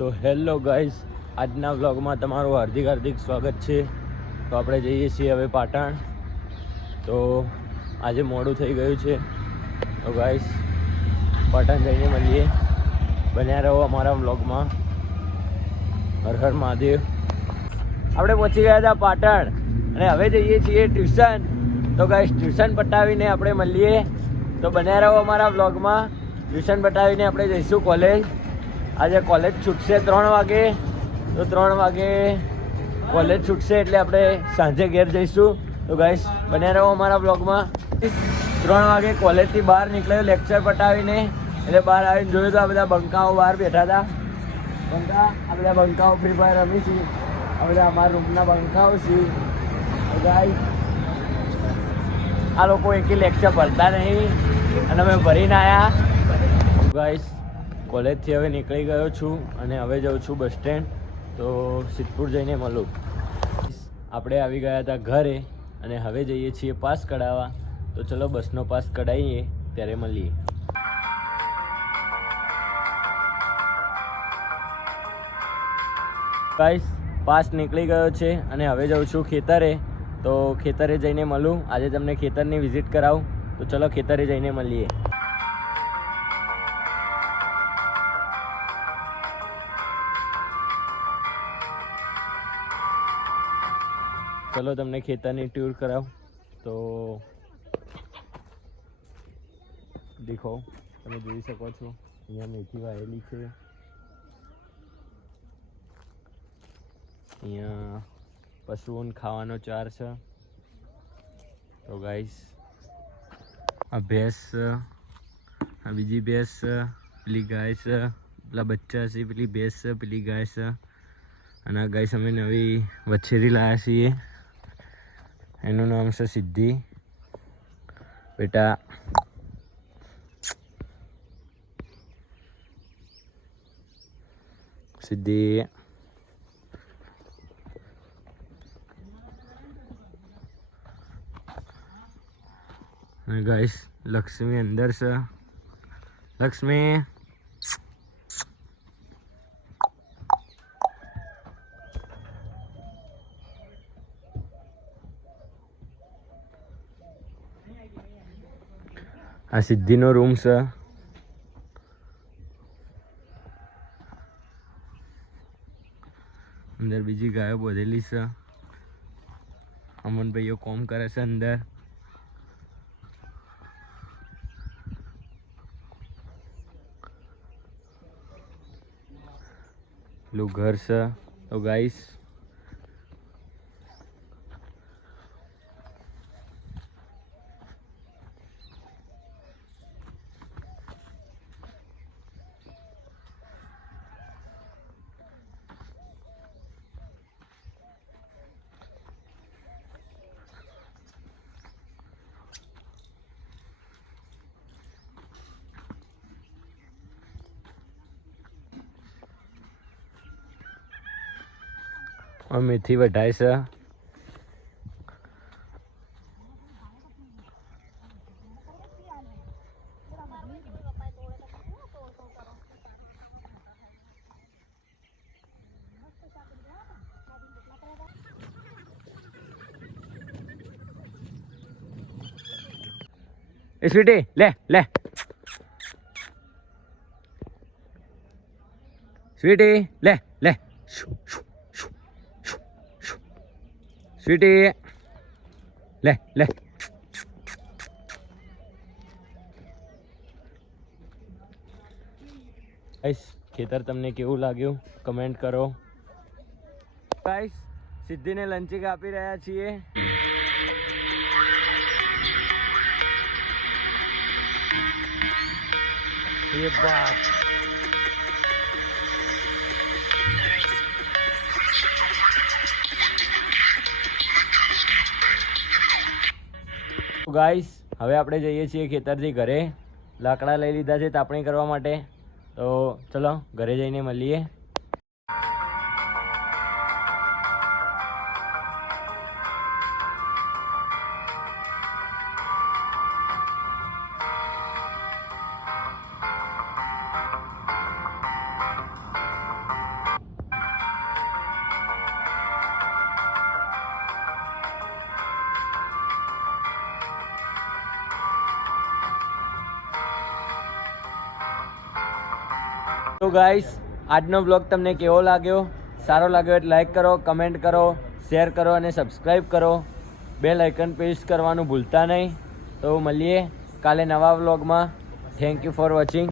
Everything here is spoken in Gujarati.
તો હેલો ગાઈસ, આજના વ્લોગમાં તમારું હાર્દિક હાર્દિક સ્વાગત છે. તો આપણે જઈએ છીએ હવે પાટણ. તો આજે મોડું થઈ ગયું છે. તો ગાઈસ પાટણ જઈને મળીએ. બન્યા રહો અમારા વ્લોગમાં. હર હર મહાદેવ. આપણે પહોંચી ગયા હતા પાટણ અને હવે જઈએ છીએ ટ્યુશન. તો ગાઈસ ટ્યુશન પટાવીને આપણે મળીએ. તો બન્યા રહો અમારા વ્લોગમાં. ટ્યુશન પટાવીને આપણે જઈશું કોલેજ. આજે કોલેજ છૂટશે 3 વાગે. તો 3 વાગે કોલેજ છૂટશે એટલે આપણે સાંજે ઘેર જઈશું. તો ગાઈસ બન્યા રહો અમારા બ્લોગમાં. 3 વાગે કોલેજથી બહાર નીકળ્યો લેક્ચર પટાવીને. એટલે બહાર આવીને જોયું તો આ બધા બંકાઓ બહાર બેઠા હતા. આ બધા બંકાઓ ફ્રી ફાયર રમી છે. આ બધા અમારા રૂમના બંકાઓ છે. તો ગાઈસ આ લોકો એકે લેક્ચર ભરતા નહીં અને અમે ભરીને આવ્યા. ગાઈસ કોલેજથી હવે નીકળી ગયો છું અને હવે જાઉં છું બસ સ્ટેન્ડ. તો સિદ્ધપુર જઈને મળું. આપણે આવી ગયા હતા ઘરે અને હવે જઈએ છીએ પાસ કઢાવવા. તો ચલો બસનો પાસ કઢાવીએ ત્યારે મળીએ. ગાઈસ પાસ નીકળી ગયો છે અને હવે જાઉં છું ખેતરે. તો ખેતરે જઈને મળું. આજે તમને ખેતરની વિઝિટ કરાવું. તો ચલો ખેતરે જઈને મળીએ. ચલો તમને ખેતરની ટૂર કરાવું. તો દેખો, તમે જોઈ શકો છો અહીંયા મેથી વાવેલી છે. અહીંયા પશુઓને ખાવાનો ચાર છે. તો ગાઈસ આ ભેંસ, આ બીજી ભેંસ, પેલી ગાય છે, પેલા બચ્ચા છે, પેલી ભેંસ છે, પેલી ગાય છે. અને આ ગાઈસ અમે નવી વછેરી લાવ્યા છીએ. એનું નામ છે સિદ્ધિ. બેટા સિદ્ધિ. અને ગાઈસ લક્ષ્મી અંદર છે. લક્ષ્મી આ સિદ્ધિનો રૂમ છે. અંદર બીજી ગાયો બોધેલી છે. અમન ભાઈઓ કોમ કરે છે અંદર. પેલું ઘર છે. તો ગાઈસ મેથી વઢાય છે. એ સ્વીટી લે લે. સ્વીટી લે લે. સ્વીટી લે લે. ગાઈસ ખેતર તમને કેવું લાગ્યું કમેન્ટ કરો. ગાઈસ સિદ્ધિને લંચિંગ આપી રહ્યા છીએ. ये बात ગાઈસ હવે આપણે જઈએ છીએ ખેતરથી ઘરે. લાકડા લઈ લીધા છે તાપણી કરવા માટે. તો ચલો ઘરે જઈને મળીએ. તો ગાઈસ આજનો બ્લોગ તમને કેવો લાગ્યો? સારો લાગ્યો એટલે લાઈક કરો, કમેન્ટ કરો, શેર કરો અને સબસ્ક્રાઈબ કરો. બેલ આઇકન પ્રેસ કરવાનું ભૂલતા નહીં. તો મળીએ કાલે નવા બ્લોગમાં. Thank you for watching.